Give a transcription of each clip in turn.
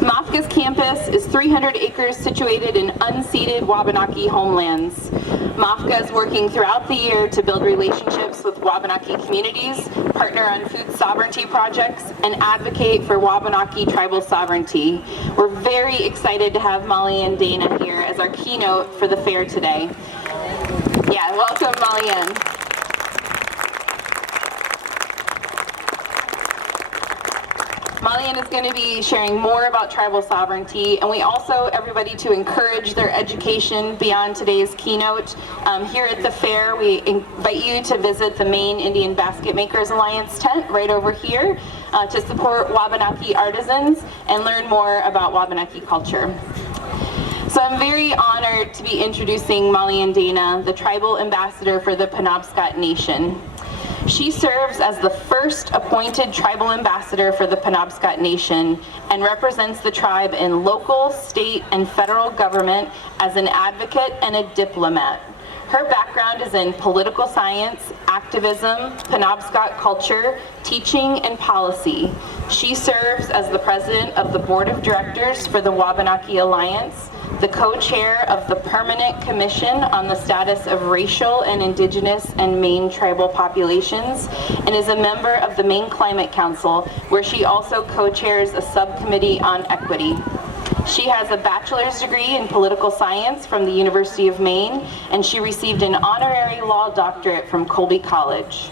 MAFCA's campus is 300 acres situated in unceded Wabanaki homelands. MAFCA is working throughout the year to build relationships with Wabanaki communities, partner on food sovereignty projects, and advocate for Wabanaki tribal sovereignty. We're very excited to have Maulian Dana here as our keynote for the fair today. Yeah, welcome Maulian. Maulian is going to be sharing more about tribal sovereignty, and we also everybody to encourage their education beyond today's keynote. Here at the fair, we invite you to visit the Maine Indian Basket Makers Alliance tent right over here to support Wabanaki artisans and learn more about Wabanaki culture. So I'm very honored to be introducing Maulian Dana, the tribal ambassador for the Penobscot Nation. She serves as the first appointed tribal ambassador for the Penobscot Nation and represents the tribe in local, state, and federal government as an advocate and a diplomat. Her background is in political science, activism, Penobscot culture, teaching, and policy. She serves as the president of the board of directors for the Wabanaki Alliance, the co-chair of the Permanent Commission on the Status of Racial and Indigenous and Maine Tribal Populations, and is a member of the Maine Climate Council, where she also co-chairs a subcommittee on equity. She has a bachelor's degree in political science from the University of Maine, and she received an honorary law doctorate from Colby College.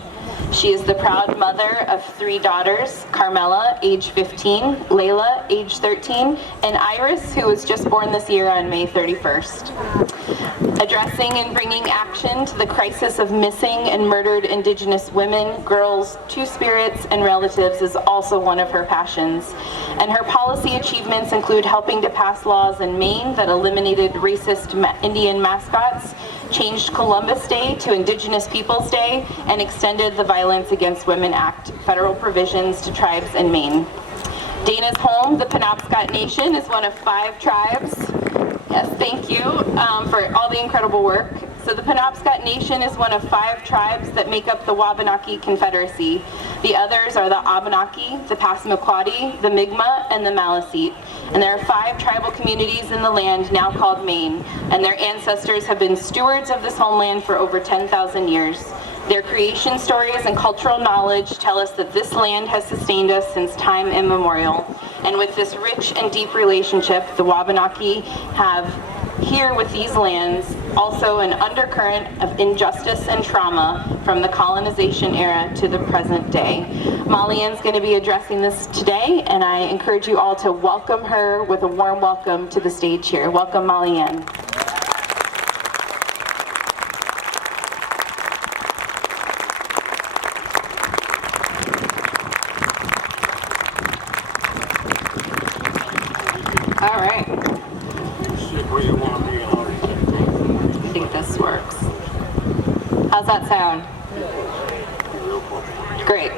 She is the proud mother of 3 daughters, Carmela, age 15, Layla, age 13, and Iris, who was just born this year on May 31st. Addressing and bringing action to the crisis of missing and murdered Indigenous women, girls, Two-Spirits, and relatives is also one of her passions. And her policy achievements include helping to pass laws in Maine that eliminated racist Indian mascots, changed Columbus Day to Indigenous Peoples Day, and extended the Violence Against Women Act federal provisions to tribes in Maine. Dana's home, the Penobscot Nation, is one of 5 tribes. Yes, thank you for all the incredible work. So the Penobscot Nation is one of 5 tribes that make up the Wabanaki Confederacy. The others are the Abenaki, the Passamaquoddy, the Mi'kmaq, and the Maliseet. And there are 5 tribal communities in the land now called Maine, and their ancestors have been stewards of this homeland for over 10,000 years. Their creation stories and cultural knowledge tell us that this land has sustained us since time immemorial. And with this rich and deep relationship, the Wabanaki have here with these lands also an undercurrent of injustice and trauma from the colonization era to the present day. Maulian's going to be addressing this today, and I encourage you all to welcome her with a warm welcome to the stage here. Welcome, Maulian. All right. I think this works. How's that sound? Great.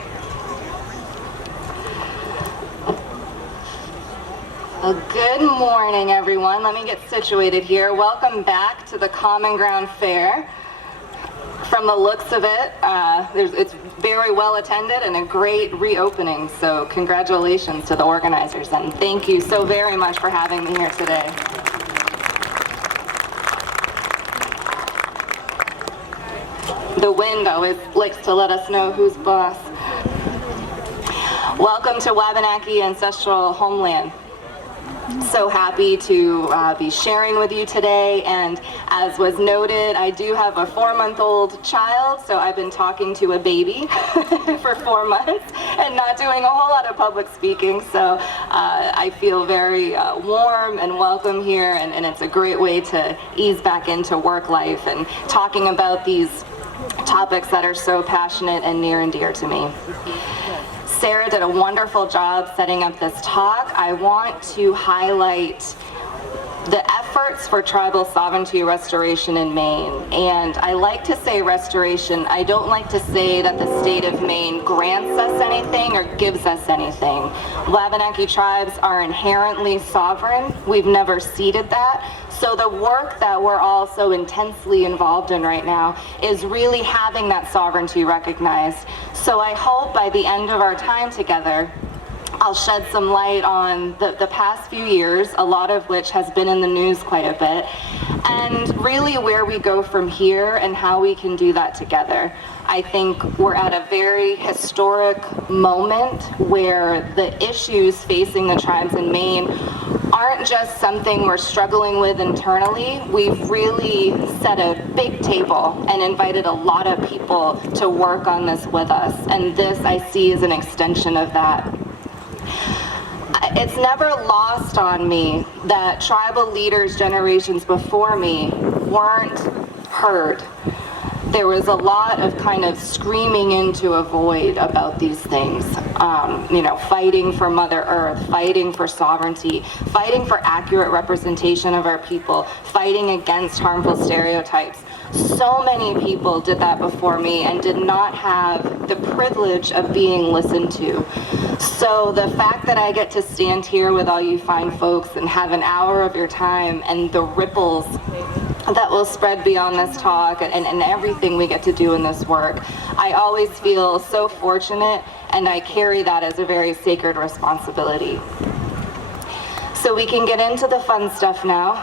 Well, good morning, everyone. Let me get situated here. Welcome back to the Common Ground Fair. From the looks of it, it's very well attended and a great reopening, so congratulations to the organizers, and thank you so very much for having me here today. The wind always likes to let us know who's boss. Welcome to Wabanaki Ancestral Homeland. So happy to be sharing with you today, and as was noted, I do have a 4-month-old child, so I've been talking to a baby for 4 months and not doing a whole lot of public speaking, so I feel very warm and welcome here, and it's a great way to ease back into work life and talking about these topics that are so passionate and near and dear to me. Sarah did a wonderful job setting up this talk. I want to highlight the efforts for tribal sovereignty restoration in Maine. And I like to say restoration. I don't like to say that the state of Maine grants us anything or gives us anything. Wabanaki tribes are inherently sovereign. We've never ceded that. So the work that we're all so intensely involved in right now is really having that sovereignty recognized. So I hope by the end of our time together I'll shed some light on the past few years, a lot of which has been in the news quite a bit, and really where we go from here and how we can do that together. I think we're at a very historic moment where the issues facing the tribes in Maine aren't just something we're struggling with internally. We've really set a big table and invited a lot of people to work on this with us, and this I see as an extension of that. It's never lost on me that tribal leaders generations before me weren't heard. There was a lot of kind of screaming into a void about these things. Fighting for Mother Earth, fighting for sovereignty, fighting for accurate representation of our people, fighting against harmful stereotypes. So many people did that before me and did not have the privilege of being listened to. So the fact that I get to stand here with all you fine folks and have an hour of your time and the ripples that will spread beyond this talk and everything we get to do in this work, I always feel so fortunate, and I carry that as a very sacred responsibility. So we can get into the fun stuff now.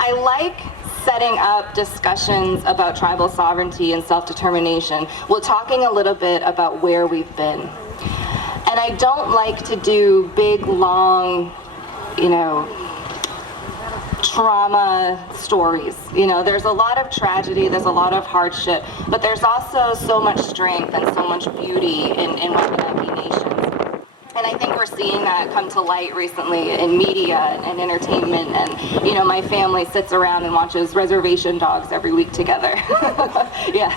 I like setting up discussions about tribal sovereignty and self-determination while talking a little bit about where we've been. And I don't like to do big, long, trauma stories. There's a lot of tragedy, there's a lot of hardship, but there's also so much strength and so much beauty in Wabanaki Nations. And I think we're seeing that come to light recently in media and entertainment. And, my family sits around and watches Reservation Dogs every week together. Yeah,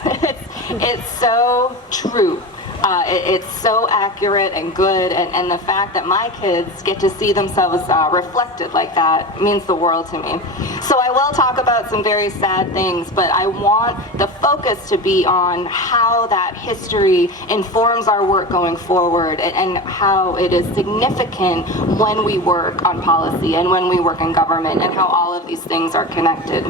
it's so true. It's so accurate and good, and the fact that my kids get to see themselves reflected like that means the world to me. So I will talk about some very sad things, but I want the focus to be on how that history informs our work going forward, and how it is significant when we work on policy and when we work in government, and how all of these things are connected.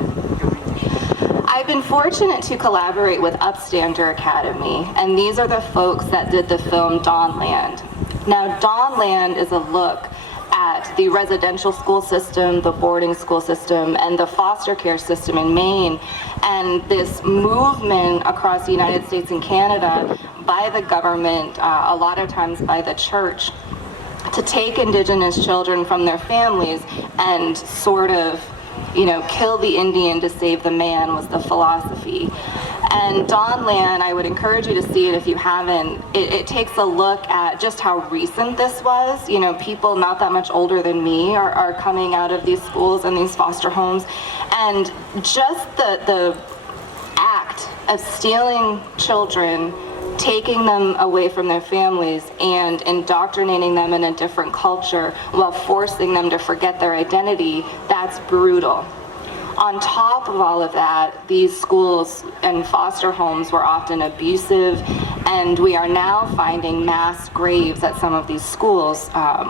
I've been fortunate to collaborate with Upstander Academy, and these are the folks that did the film Dawnland. Now, Dawnland is a look at the residential school system, the boarding school system, and the foster care system in Maine, and this movement across the United States and Canada by the government, a lot of times by the church, to take Indigenous children from their families and sort of kill the Indian to save the man was the philosophy. And Dawnland, I would encourage you to see it if you haven't. It takes a look at just how recent this was. People not that much older than me are coming out of these schools and these foster homes. And just the act of stealing children, taking them away from their families and indoctrinating them in a different culture while forcing them to forget their identity, that's brutal. On top of all of that, these schools and foster homes were often abusive, and we are now finding mass graves at some of these schools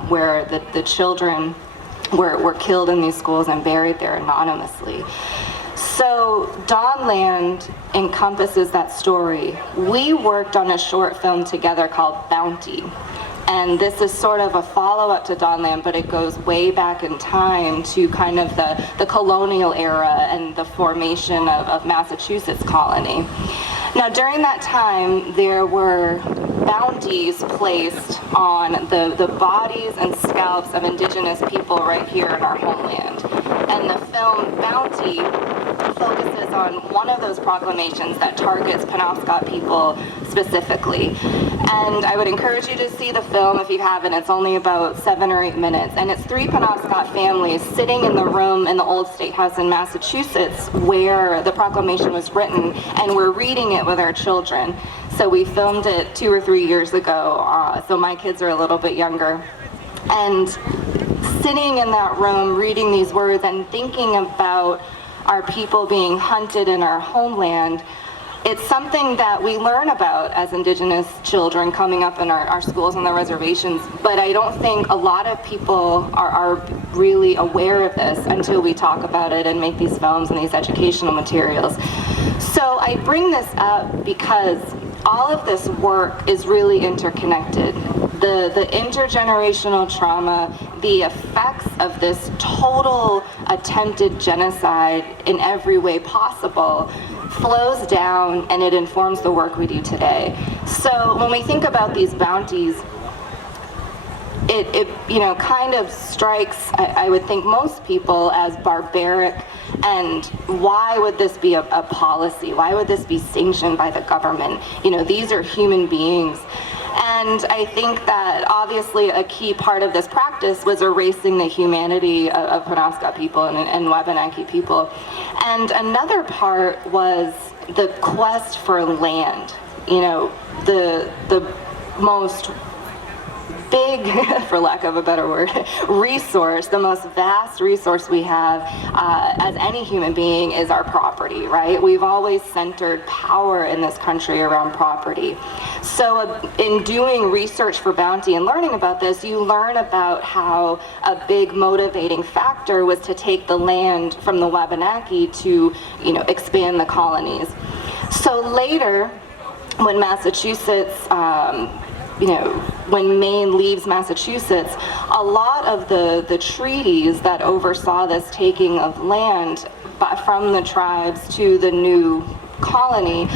where the children were killed in these schools and buried there anonymously. So Dawnland encompasses that story. We worked on a short film together called Bounty. And this is sort of a follow-up to Dawnland, but it goes way back in time to kind of the colonial era and the formation of Massachusetts colony. Now, during that time, there were bounties placed on the bodies and scalps of Indigenous people right here in our homeland. And the film Bounty focuses on one of those proclamations that targets Penobscot people specifically. And I would encourage you to see the film if you haven't. It's only about 7 or 8 minutes. And it's 3 Penobscot families sitting in the room in the old State House in Massachusetts where the proclamation was written, and we're reading it with our children. So we filmed it 2 or 3 years ago, so my kids are a little bit younger. And sitting in that room reading these words and thinking about our people being hunted in our homeland, it's something that we learn about as Indigenous children coming up in our schools and the reservations, but I don't think a lot of people are really aware of this until we talk about it and make these films and these educational materials. So I bring this up because all of this work is really interconnected. the intergenerational trauma, the effects of this total attempted genocide in every way possible flows down, and it informs the work we do today. So when we think about these bounties, it kind of strikes, I would think, most people as barbaric. And why would this be a policy? Why would this be sanctioned by the government? These are human beings. And I think that obviously a key part of this practice was erasing the humanity of Penobscot people and Wabanaki people. And another part was the quest for land. The most big, for lack of a better word, resource, the most vast resource we have as any human being is our property, right? We've always centered power in this country around property. So in doing research for bounty and learning about this, you learn about how a big motivating factor was to take the land from the Wabanaki to, expand the colonies. So later, when Massachusetts, when Maine leaves Massachusetts, a lot of the treaties that oversaw this taking of land from the tribes to the new colony,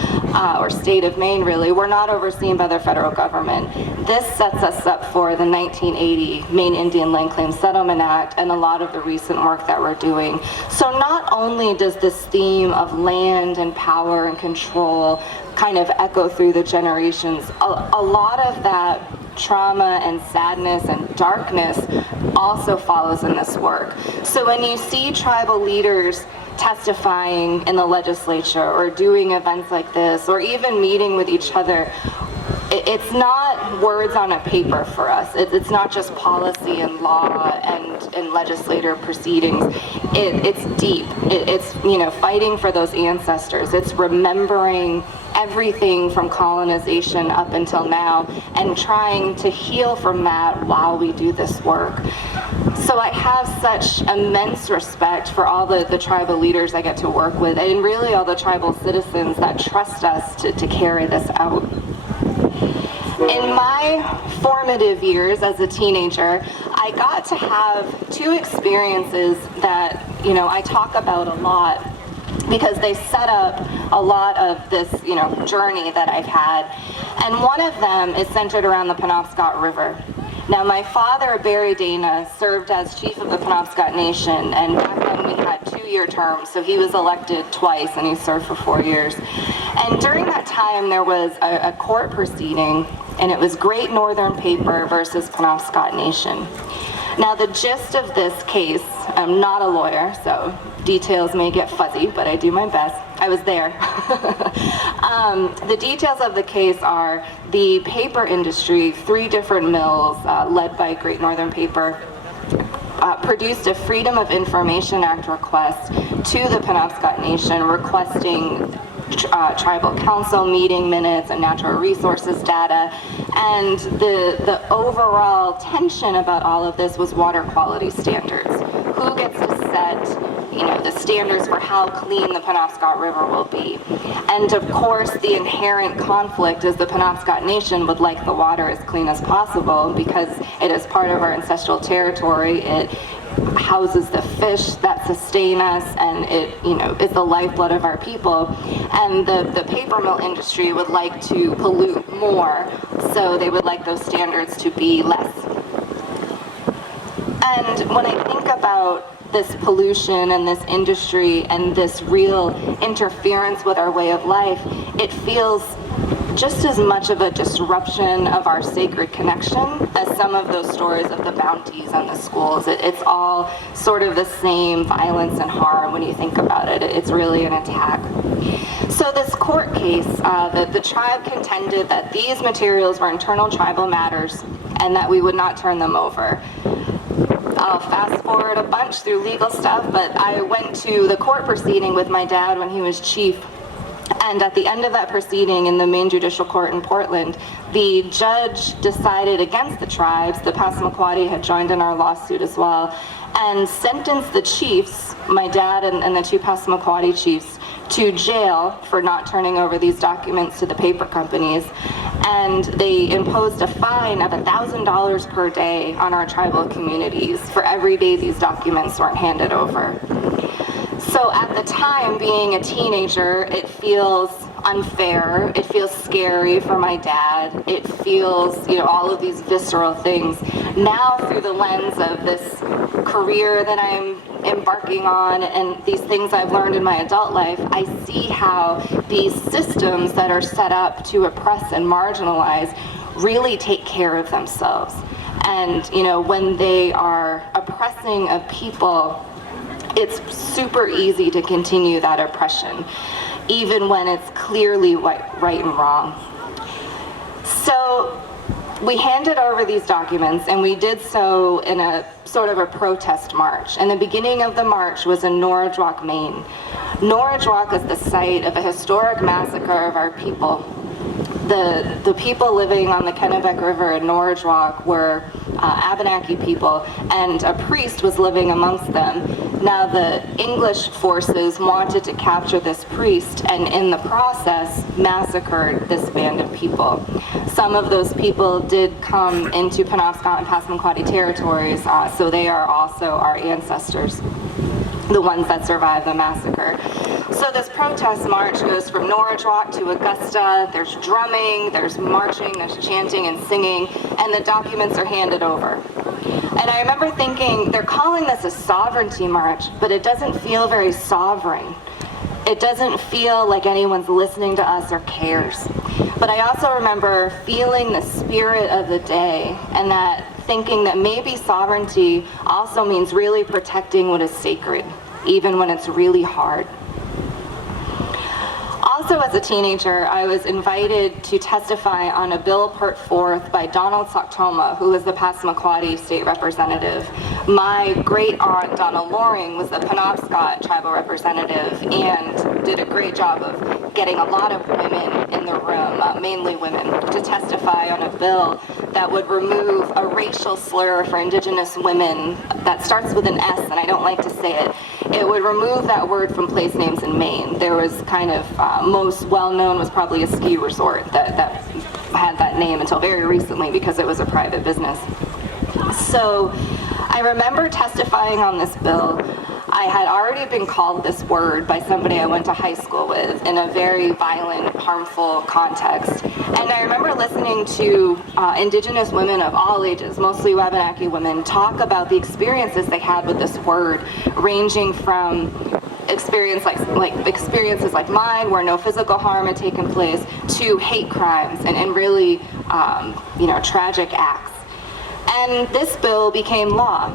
or state of Maine really, were not overseen by the federal government. This sets us up for the 1980 Maine Indian Land Claim Settlement Act and a lot of the recent work that we're doing. So not only does this theme of land and power and control kind of echo through the generations, a lot of that trauma and sadness and darkness also follows in this work. So when you see tribal leaders testifying in the legislature or doing events like this or even meeting with each other, it's not words on a paper for us. It's not just policy and law and legislative proceedings. It's deep. It's fighting for those ancestors. It's remembering everything from colonization up until now and trying to heal from that while we do this work. So I have such immense respect for all the tribal leaders I get to work with, and really all the tribal citizens that trust us to carry this out. In my formative years as a teenager, I got to have two experiences that I talk about a lot because they set up a lot of this journey that I've had. And one of them is centered around the Penobscot River. Now, my father, Barry Dana, served as chief of the Penobscot Nation, and back then we had 2-year terms, so he was elected twice and he served for 4 years. And during that time, there was a court proceeding, and it was Great Northern Paper versus Penobscot Nation. Now, the gist of this case, I'm not a lawyer, so details may get fuzzy, but I do my best. I was there. The details of the case are the paper industry, 3 different mills led by Great Northern Paper, produced a Freedom of Information Act request to the Penobscot Nation requesting tribal council meeting minutes and natural resources data, and the overall tension about all of this was water quality standards. Who gets to set the standards for how clean the Penobscot River will be? And of course, the inherent conflict is the Penobscot Nation would like the water as clean as possible because it is part of our ancestral territory. It houses the fish that sustain us, and it is the lifeblood of our people. And the paper mill industry would like to pollute more, so they would like those standards to be less. And when I think about this pollution and this industry and this real interference with our way of life, it feels just as much of a disruption of our sacred connection as some of those stories of the bounties and the schools. It's all sort of the same violence and harm when you think about it. It's really an attack. So this court case, the tribe contended that these materials were internal tribal matters and that we would not turn them over. I'll fast forward a bunch through legal stuff, but I went to the court proceeding with my dad when he was chief. And at the end of that proceeding in the Maine Judicial Court in Portland, the judge decided against the tribes. The Passamaquoddy had joined in our lawsuit as well. and sentenced the chiefs, my dad and the two Passamaquoddy chiefs, to jail for not turning over these documents to the paper companies. And they imposed a fine of $1,000 per day on our tribal communities for every day these documents weren't handed over. So at the time, being a teenager, it feels unfair, it feels scary for my dad, it feels, all of these visceral things. Now, through the lens of this career that I'm embarking on and these things I've learned in my adult life, I see how these systems that are set up to oppress and marginalize really take care of themselves. And, when they are oppressing a people, it's super easy to continue that oppression, even when it's clearly right and wrong. So we handed over these documents, and we did so in a sort of a protest march. And the beginning of the march was in Norridgewock, Maine. Norridgewock is the site of a historic massacre of our people. The people living on the Kennebec River in Norridgewock were Wabanaki people, and a priest was living amongst them. Now the English forces wanted to capture this priest, and in the process massacred this band of people. Some of those people did come into Penobscot and Passamaquoddy territories, so they are also our ancestors, the ones that survived the massacre. So this protest march goes from Norridgewock to Augusta. There's drumming, there's marching, there's chanting and singing, and the documents are handed over. And I remember thinking, they're calling this a sovereignty march, but it doesn't feel very sovereign. It doesn't feel like anyone's listening to us or cares. But I also remember feeling the spirit of the day, and that thinking that maybe sovereignty also means really protecting what is sacred, even when it's really hard. Also, as a teenager, I was invited to testify on a bill put forth by Donald Soktoma, who was the Passamaquoddy state representative. My great aunt, Donna Loring, was the Penobscot tribal representative and did a great job of getting a lot of women in the room, mainly women, to testify on a bill that would remove a racial slur for Indigenous women that starts with an S, and I don't like to say it. It would remove that word from place names in Maine. There was kind of, most well-known was probably a ski resort that had that name until very recently because it was a private business. So I remember testifying on this bill. I had already been called this word by somebody I went to high school with in a very violent, harmful context. And I remember listening to Indigenous women of all ages, mostly Wabanaki women, talk about the experiences they had with this word, ranging from experiences like mine, where no physical harm had taken place, to hate crimes and really, tragic acts. And this bill became law.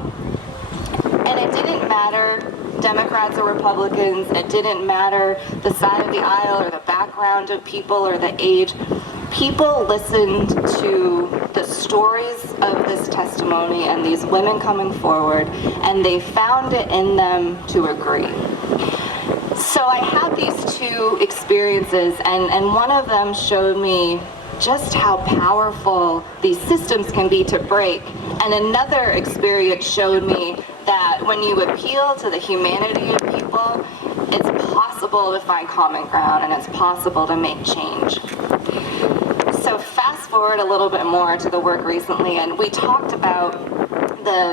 And it didn't matter Democrats or Republicans, it didn't matter the side of the aisle or the background of people or the age. People listened to the stories of this testimony and these women coming forward, and they found it in them to agree. So I had these two experiences, and one of them showed me just how powerful these systems can be to break. And another experience showed me that when you appeal to the humanity of people, it's possible to find common ground and it's possible to make change. So fast forward a little bit more to the work recently, and we talked about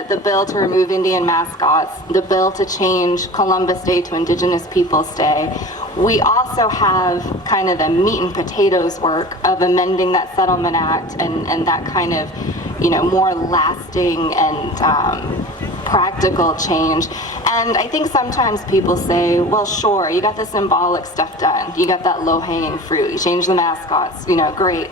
the bill to remove Indian mascots, the bill to change Columbus Day to Indigenous Peoples Day. We also have kind of the meat and potatoes work of amending that Settlement Act and that kind of, more lasting and practical change. And I think sometimes people say, well, sure, you got the symbolic stuff done. You got that low-hanging fruit. You change the mascots, great.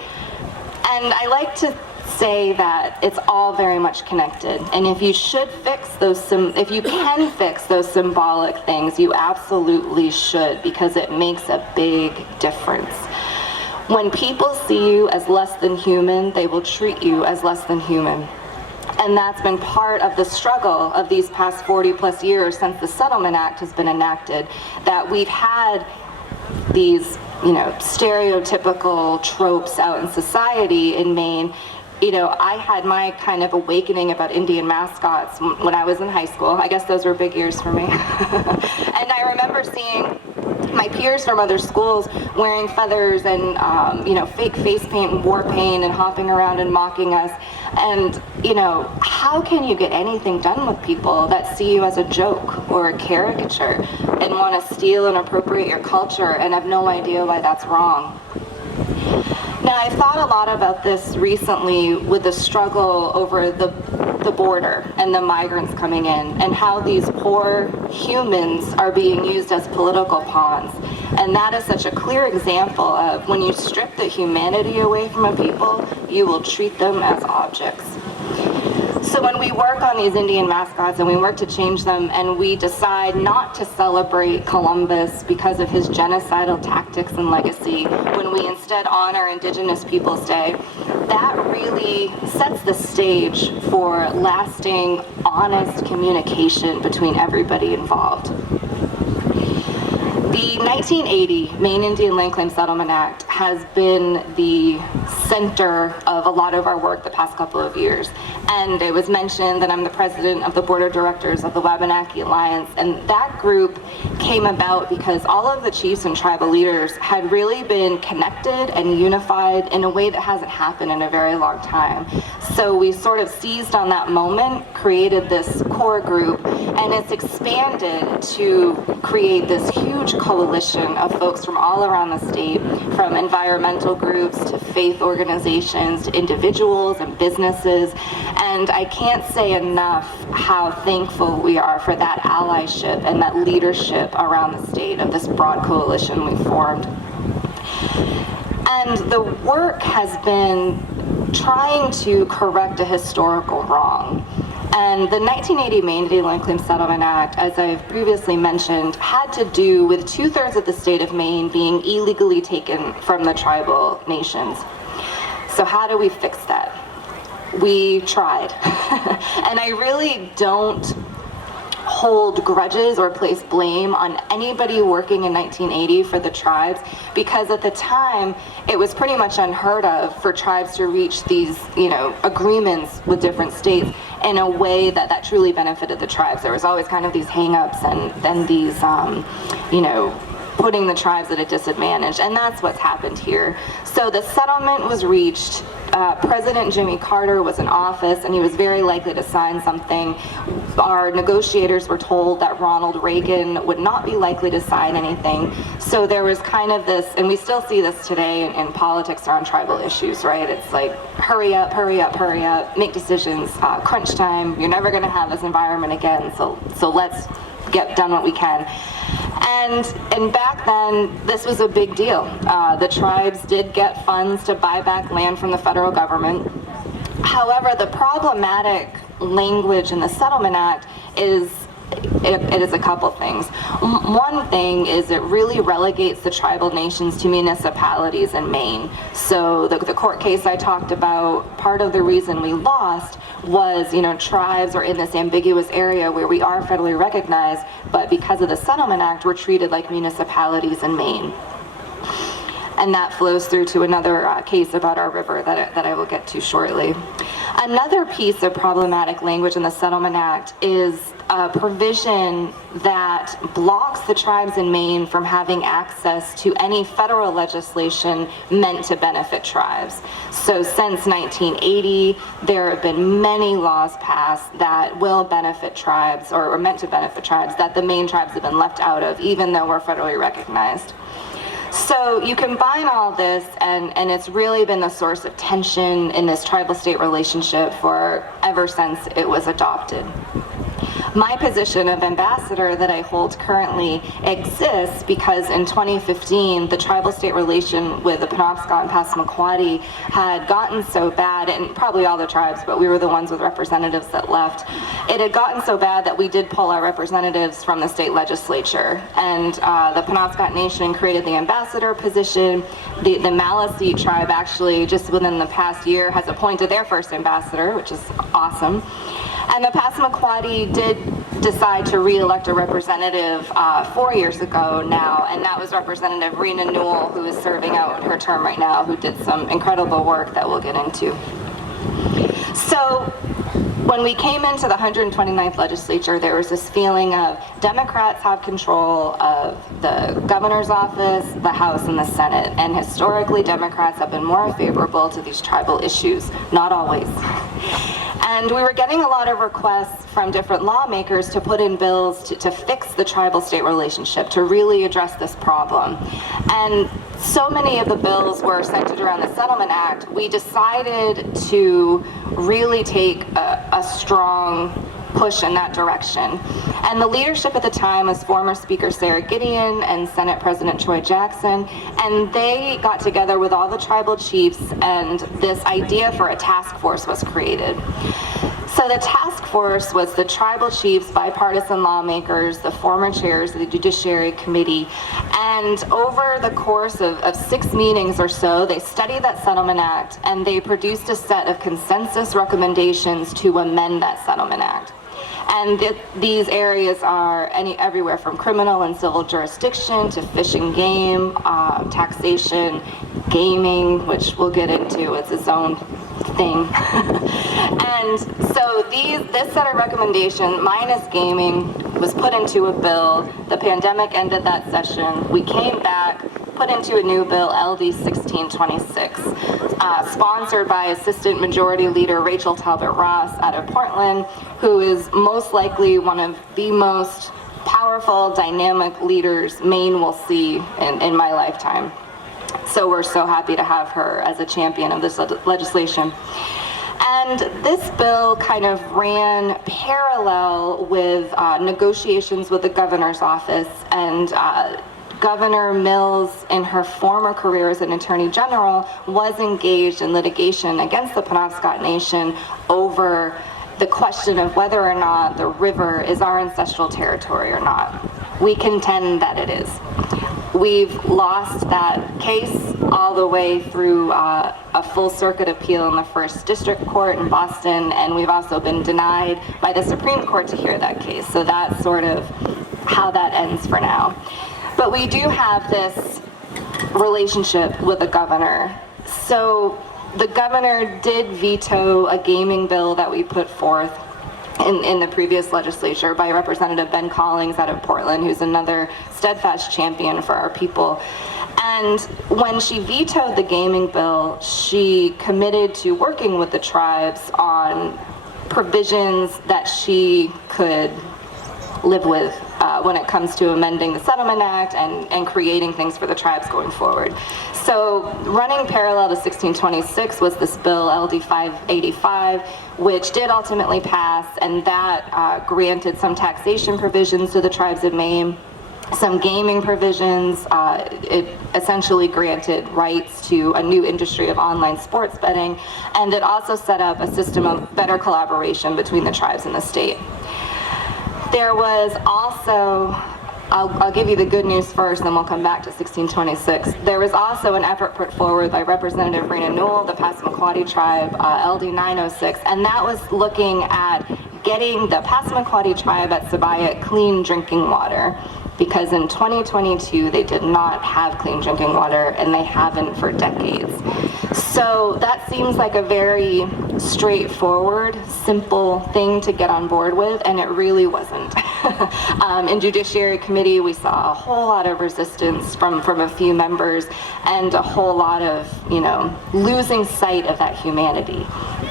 And I like to say that it's all very much connected. And if you should fix if you can fix those symbolic things, you absolutely should, because it makes a big difference. When people see you as less than human, they will treat you as less than human. And that's been part of the struggle of these past 40 plus years since the Settlement Act has been enacted, that we've had these, stereotypical tropes out in society in Maine I had my kind of awakening about Indian mascots when I was in high school. I guess those were big years for me. And I remember seeing my peers from other schools wearing feathers and, fake face paint and war paint and hopping around and mocking us. And, how can you get anything done with people that see you as a joke or a caricature and want to steal and appropriate your culture and have no idea why that's wrong? Now, I've thought a lot about this recently with the struggle over the border and the migrants coming in and how these poor humans are being used as political pawns. And that is such a clear example of when you strip the humanity away from a people, you will treat them as objects. So when we work on these Indian mascots and we work to change them and we decide not to celebrate Columbus because of his genocidal tactics and legacy, when we instead honor Indigenous Peoples Day, that really sets the stage for lasting, honest communication between everybody involved. The 1980 Maine Indian Land Claim Settlement Act has been the center of a lot of our work the past couple of years. And it was mentioned that I'm the president of the board of directors of the Wabanaki Alliance, and that group came about because all of the chiefs and tribal leaders had really been connected and unified in a way that hasn't happened in a very long time. So we sort of seized on that moment, created this core group, and it's expanded to create this huge coalition of folks from all around the state, from environmental groups to faith organizations to individuals and businesses. And I can't say enough how thankful we are for that allyship and that leadership around the state of this broad coalition we formed. And the work has been trying to correct a historical wrong. And the 1980 Maine Indian Land Claim Settlement Act, as I've previously mentioned, had to do with 2/3 of the state of Maine being illegally taken from the tribal nations. So how do we fix that? We tried. And I really don't hold grudges or place blame on anybody working in 1980 for the tribes, because at the time it was pretty much unheard of for tribes to reach these agreements with different states in a way that truly benefited the tribes. There was always kind of these hang-ups and then these putting the tribes at a disadvantage, and that's what's happened here. So the settlement was reached. President Jimmy Carter was in office, and he was very likely to sign something. Our negotiators were told that Ronald Reagan would not be likely to sign anything. So there was kind of this, and we still see this today in politics around tribal issues, right? It's like, hurry up, hurry up, hurry up, make decisions, crunch time, you're never gonna have this environment again, so let's get done what we can. And back then, this was a big deal. The tribes did get funds to buy back land from the federal government. However, the problematic language in the Settlement Act is it is a couple things. One thing is it really relegates the tribal nations to municipalities in Maine. So the court case I talked about, part of the reason we lost was, tribes are in this ambiguous area where we are federally recognized, but because of the Settlement Act, we're treated like municipalities in Maine. And that flows through to another case about our river that I will get to shortly. Another piece of problematic language in the Settlement Act is a provision that blocks the tribes in Maine from having access to any federal legislation meant to benefit tribes. So since 1980, there have been many laws passed that will benefit tribes, or are meant to benefit tribes, that the Maine tribes have been left out of, even though we're federally recognized. So you combine all this, and it's really been a source of tension in this tribal-state relationship ever since it was adopted. My position of ambassador that I hold currently exists because in 2015, the tribal-state relation with the Penobscot and Passamaquoddy had gotten so bad, and probably all the tribes, but we were the ones with representatives that left. It had gotten so bad that we did pull our representatives from the state legislature, and the Penobscot Nation created the ambassador position. The Maliseet tribe actually, just within the past year, has appointed their first ambassador, which is awesome. And the Passamaquoddy did decide to re-elect a representative 4 years ago now, and that was Representative Rena Newell, who is serving out her term right now, who did some incredible work that we'll get into. So when we came into the 129th legislature, there was this feeling of Democrats have control of the governor's office, the House, and the Senate. And historically, Democrats have been more favorable to these tribal issues, not always. And we were getting a lot of requests from different lawmakers to put in bills to fix the tribal-state relationship, to really address this problem. And so many of the bills were centered around the Settlement Act. We decided to really take a strong push in that direction. And the leadership at the time was former Speaker Sarah Gideon and Senate President Troy Jackson, and they got together with all the tribal chiefs, and this idea for a task force was created. So the task force was the tribal chiefs, bipartisan lawmakers, the former chairs of the Judiciary Committee, and over the course of 6 meetings or so, they studied that Settlement Act and they produced a set of consensus recommendations to amend that Settlement Act. And these areas are everywhere from criminal and civil jurisdiction to fish and game, taxation, gaming, which we'll get into, it's its own thing. And so this set of recommendations, minus gaming, was put into a bill. The pandemic ended that session. We came back, put into a new bill, LD 1626, sponsored by Assistant Majority Leader Rachel Talbot Ross out of Portland, who is most likely one of the most powerful, dynamic leaders Maine will see in my lifetime. So we're so happy to have her as a champion of this legislation. And this bill kind of ran parallel with negotiations with the governor's office, and Governor Mills, in her former career as an attorney general, was engaged in litigation against the Penobscot Nation over the question of whether or not the river is our ancestral territory or not. We contend that it is. We've lost that case all the way through a full circuit appeal in the First District Court in Boston, and we've also been denied by the Supreme Court to hear that case. So that's sort of how that ends for now. But we do have this relationship with the governor. So the governor did veto a gaming bill that we put forth in the previous legislature by Representative Ben Collings out of Portland, who's another steadfast champion for our people. And when she vetoed the gaming bill, she committed to working with the tribes on provisions that she could live with when it comes to amending the Settlement Act and creating things for the tribes going forward. So running parallel to 1626 was this bill, LD 585, which did ultimately pass, and that granted some taxation provisions to the tribes of Maine, some gaming provisions. It essentially granted rights to a new industry of online sports betting, and it also set up a system of better collaboration between the tribes and the state. There was also, I'll give you the good news first, then we'll come back to 1626. There was also an effort put forward by Representative Rena Newell, the Passamaquoddy tribe, LD 906, and that was looking at getting the Passamaquoddy tribe at Sabayat clean drinking water, because in 2022 they did not have clean drinking water, and they haven't for decades. So that seems like a very straightforward, simple thing to get on board with, and it really wasn't. In Judiciary Committee, we saw a whole lot of resistance from a few members, and a whole lot of, losing sight of that humanity.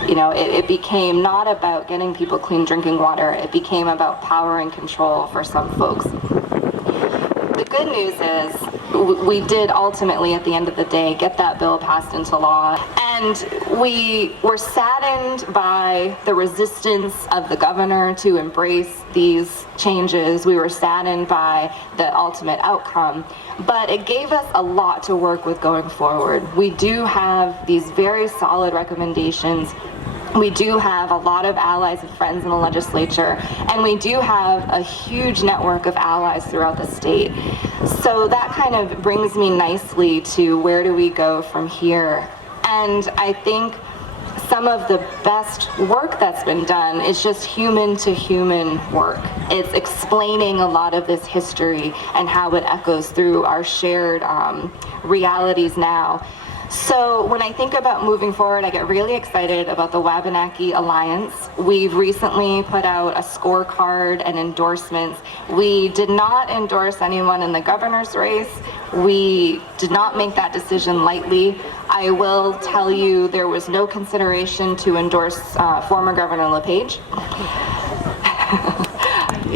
It became not about getting people clean drinking water, it became about power and control for some folks. The good news is we did ultimately, at the end of the day, get that bill passed into law. And we were saddened by the resistance of the governor to embrace these changes. We were saddened by the ultimate outcome. But it gave us a lot to work with going forward. We do have these very solid recommendations. We do have a lot of allies and friends in the legislature, and we do have a huge network of allies throughout the state. So that kind of brings me nicely to where do we go from here. And I think some of the best work that's been done is just human-to-human work. It's explaining a lot of this history and how it echoes through our shared realities now. So when I think about moving forward, I get really excited about the Wabanaki Alliance. We've recently put out a scorecard and endorsements. We did not endorse anyone in the governor's race. We did not make that decision lightly. I will tell you there was no consideration to endorse former Governor LePage.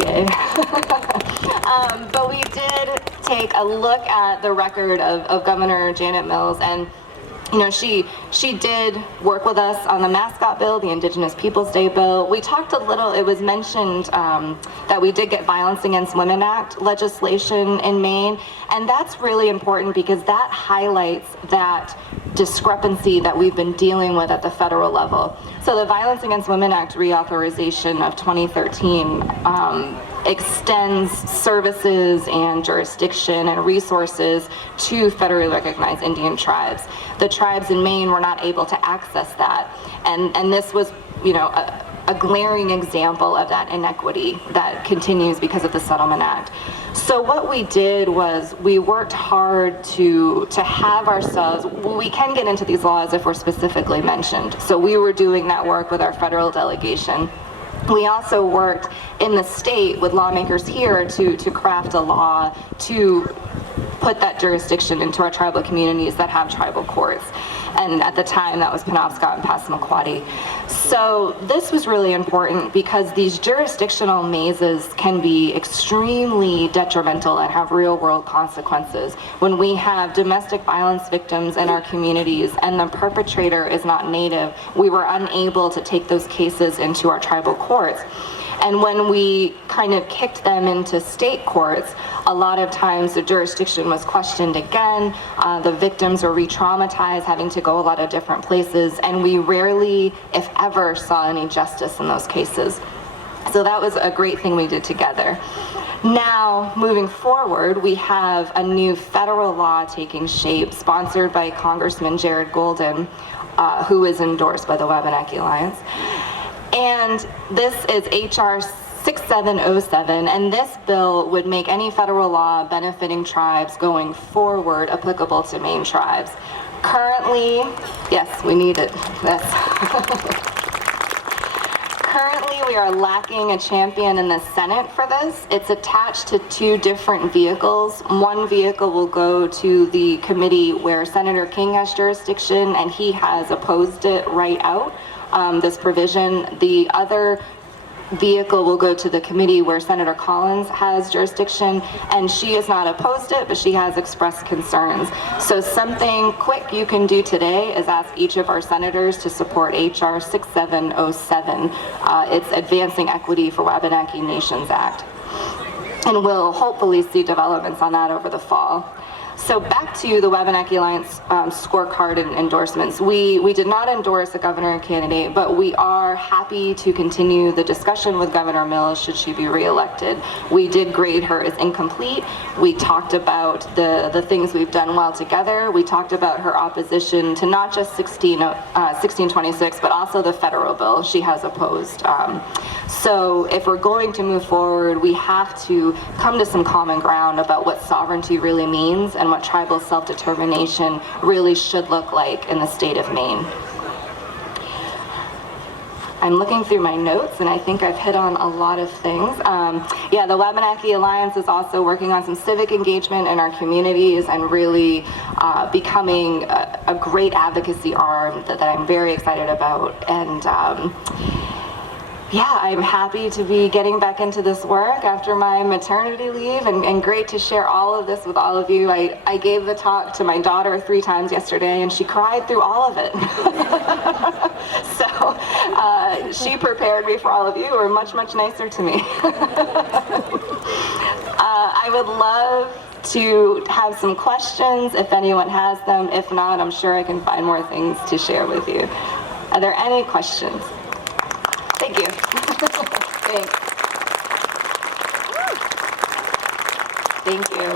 Yay. But we did take a look at the record of Governor Janet Mills, and she did work with us on the mascot bill, the Indigenous Peoples Day bill. We talked a little, it was mentioned that we did get Violence Against Women Act legislation in Maine, and that's really important because that highlights that discrepancy that we've been dealing with at the federal level. So the Violence Against Women Act reauthorization of 2013 extends services and jurisdiction and resources to federally recognized Indian tribes. The tribes in Maine were not able to access that, and this was, a glaring example of that inequity that continues because of the Settlement Act. So what we did was we worked hard to have ourselves, we can get into these laws if we're specifically mentioned. So we were doing that work with our federal delegation. We also worked in the state with lawmakers here to craft a law to put that jurisdiction into our tribal communities that have tribal courts. And at the time, that was Penobscot and Passamaquoddy. So this was really important because these jurisdictional mazes can be extremely detrimental and have real-world consequences. When we have domestic violence victims in our communities and the perpetrator is not Native, we were unable to take those cases into our tribal courts. And when we kind of kicked them into state courts, a lot of times the jurisdiction was questioned again, the victims were re-traumatized, having to go a lot of different places, and we rarely, if ever, saw any justice in those cases. So that was a great thing we did together. Now, moving forward, we have a new federal law taking shape, sponsored by Congressman Jared Golden, who is endorsed by the Wabanaki Alliance. And this is H.R. 6707, and this bill would make any federal law benefiting tribes going forward applicable to Maine tribes. Currently, yes, we need it. Yes. Currently, we are lacking a champion in the Senate for this. It's attached to two different vehicles. One vehicle will go to the committee where Senator King has jurisdiction, and he has opposed it right out. This provision. The other vehicle will go to the committee where Senator Collins has jurisdiction, and she has not opposed it, but she has expressed concerns. So something quick you can do today is ask each of our senators to support H.R. 6707. It's Advancing Equity for Wabanaki Nations Act. And we'll hopefully see developments on that over the fall. So back to the Wabanaki Alliance scorecard and endorsements. We did not endorse a governor candidate, but we are happy to continue the discussion with Governor Mills should she be reelected. We did grade her as incomplete. We talked about the things we've done well together. We talked about her opposition to not just 1626, but also the federal bill she has opposed. So if we're going to move forward, we have to come to some common ground about what sovereignty really means and what tribal self-determination really should look like in the state of Maine. I'm looking through my notes, and I think I've hit on a lot of things. Yeah, the Wabanaki Alliance is also working on some civic engagement in our communities and really becoming a great advocacy arm that I'm very excited about. And yeah, I'm happy to be getting back into this work after my maternity leave, and great to share all of this with all of you. I gave the talk to my daughter 3 times yesterday, and she cried through all of it. So she prepared me for all of you, who are much, much nicer to me. I would love to have some questions if anyone has them. If not, I'm sure I can find more things to share with you. Are there any questions? Thank you. Thanks. Thank you.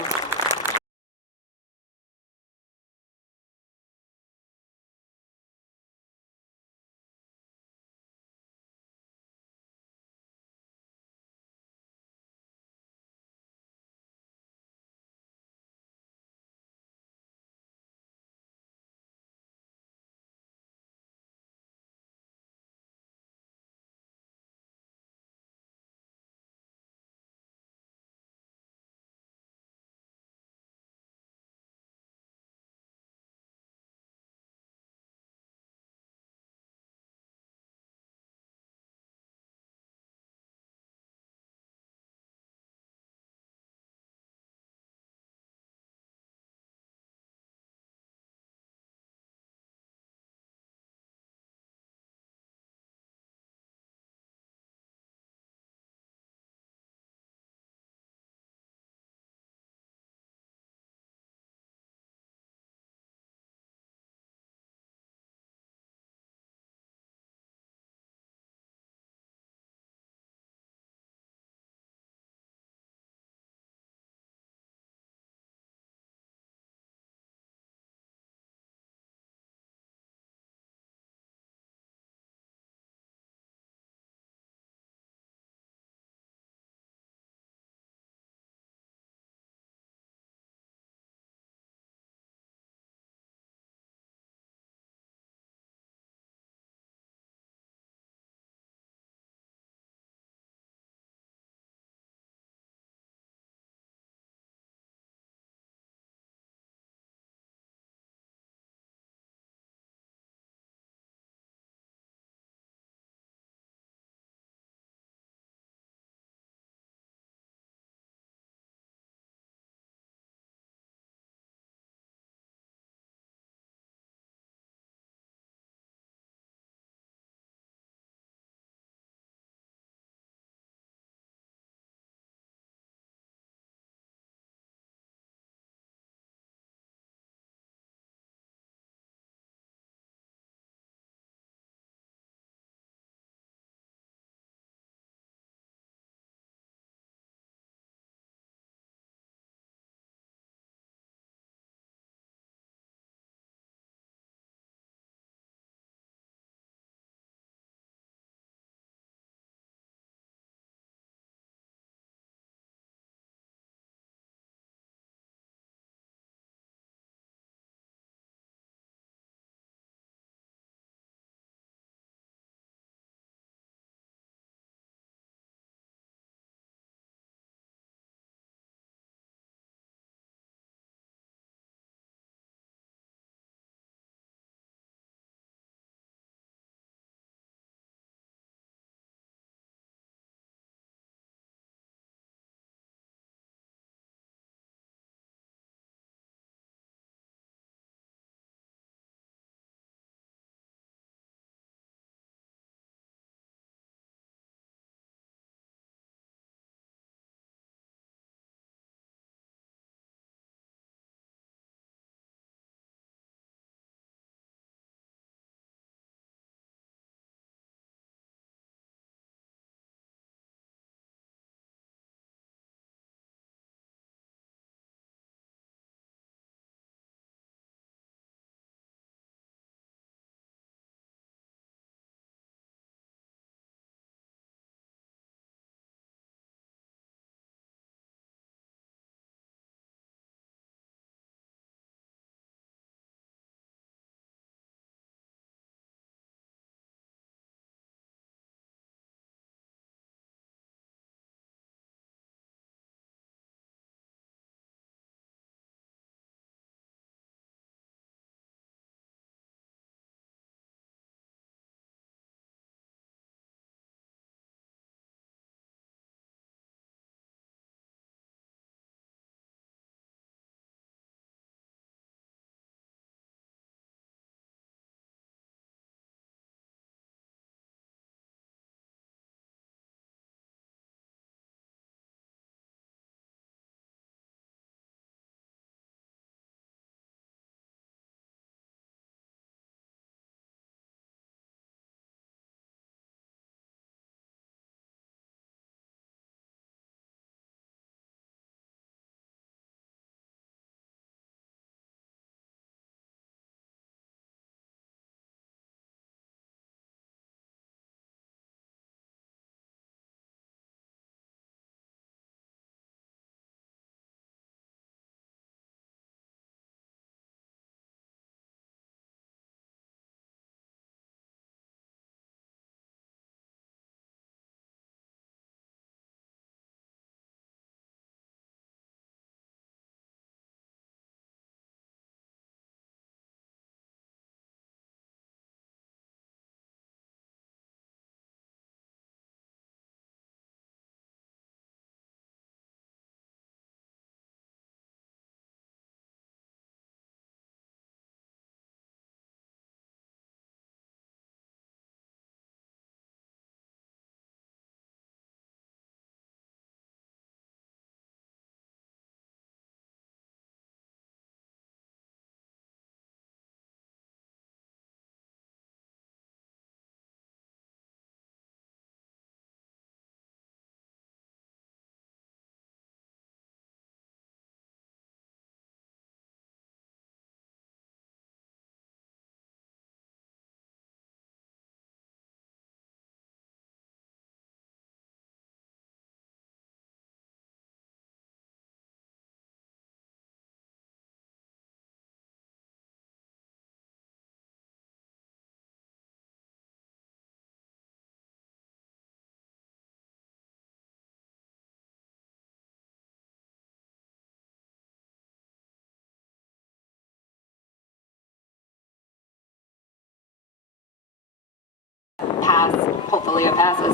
pass, hopefully it passes,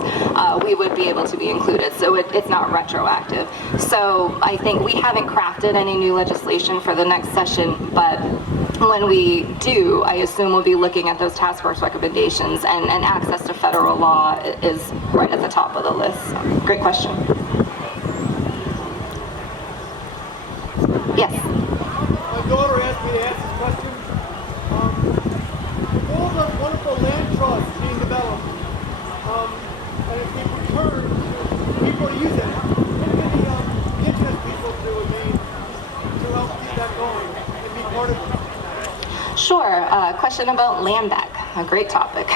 we would be able to be included. So it's not retroactive. So I think we haven't crafted any new legislation for the next session, but when we do, I assume we'll be looking at those task force recommendations, and access to federal law is right at the top of the list. So, great question. Yes? My daughter asked me to ask this question. With all the wonderful land trusts being developed, and it's being returned to people to use it, what can the Indigenous people do in Maine to help keep that going and be part of it? Sure. Question about land back. A great topic.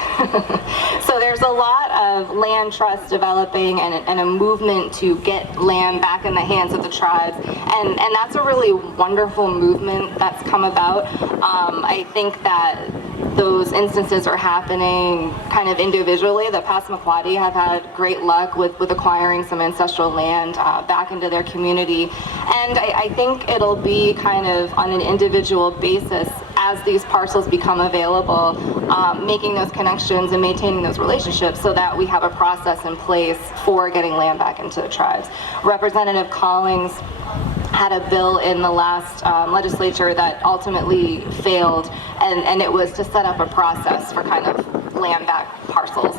So there's a lot of land trusts developing and a movement to get land back in the hands of the tribes. And that's a really wonderful movement that's come about. I think that those instances are happening kind of individually. The Passamaquoddy have had great luck with acquiring some ancestral land back into their community. And I think it'll be kind of on an individual basis as these parcels become available, making those connections and maintaining those relationships so that we have a process in place for getting land back into the tribes. Representative Collins had a bill in the last legislature that ultimately failed, and it was to set up a process for kind of land back parcels.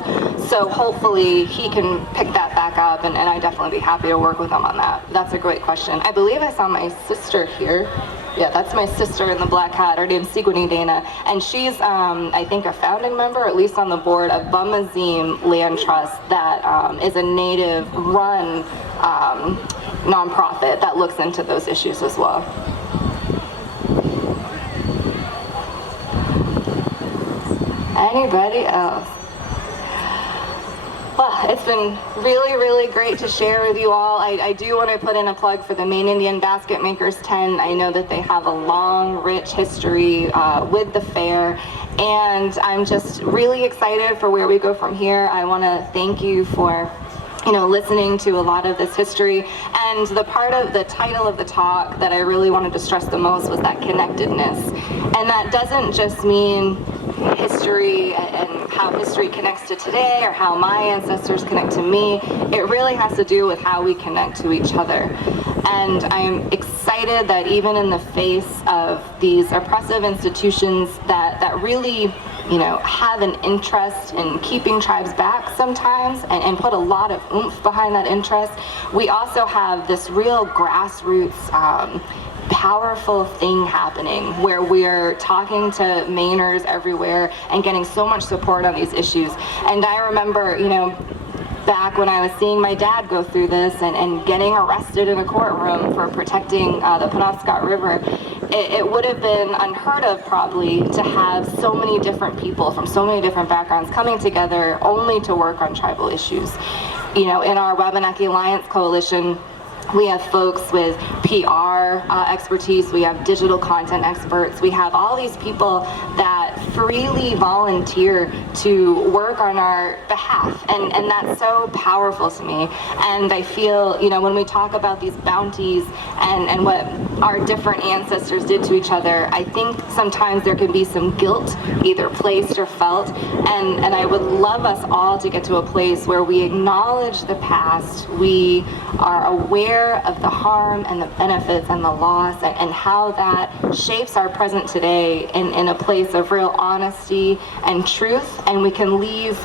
So hopefully he can pick that back up, and I'd definitely be happy to work with him on that. That's a great question. I believe I saw my sister here. Yeah, that's my sister in the black hat. Her name's Maulian Dana, and she's, I think, a founding member, or at least on the board of Bumazim Land Trust, that is a native-run nonprofit that looks into those issues as well. Anybody else? Well, it's been really, really great to share with you all. I do want to put in a plug for the Maine Indian Basket Makers Tent. I know that they have a long, rich history with the fair, and I'm just really excited for where we go from here. I want to thank you for listening to a lot of this history. And the part of the title of the talk that I really wanted to stress the most was that connectedness. And that doesn't just mean history and how history connects to today or how my ancestors connect to me. It really has to do with how we connect to each other. And I'm excited that even in the face of these oppressive institutions that really have an interest in keeping tribes back sometimes and put a lot of oomph behind that interest, we also have this real grassroots powerful thing happening where we're talking to Mainers everywhere and getting so much support on these issues. And I remember, back when I was seeing my dad go through this and getting arrested in a courtroom for protecting the Penobscot River, it would have been unheard of probably to have so many different people from so many different backgrounds coming together only to work on tribal issues. In our Wabanaki Alliance coalition, we have folks with PR expertise, we have digital content experts, we have all these people that freely volunteer to work on our behalf, and that's so powerful to me. And I feel, when we talk about these bounties and what our different ancestors did to each other, I think sometimes there can be some guilt, either placed or felt, and I would love us all to get to a place where we acknowledge the past, we are aware of the harm and the benefits and the loss and how that shapes our present today in a place of real honesty and truth, and we can leave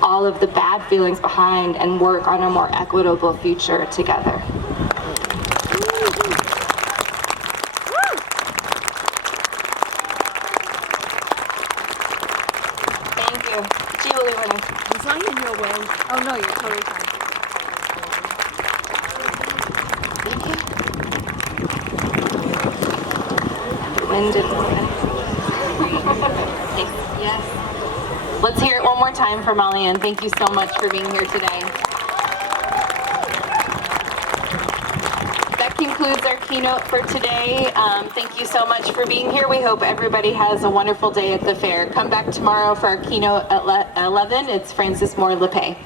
all of the bad feelings behind and work on a more equitable future together. Thank you. Julie, Was I in your way? Oh no, you're totally fine. Lyndon. Yes. Let's hear it one more time for Maulian. Thank you so much for being here today. That concludes our keynote for today. Thank you so much for being here. We hope everybody has a wonderful day at the fair. Come back tomorrow for our keynote at 11. It's Francis Moore LePay.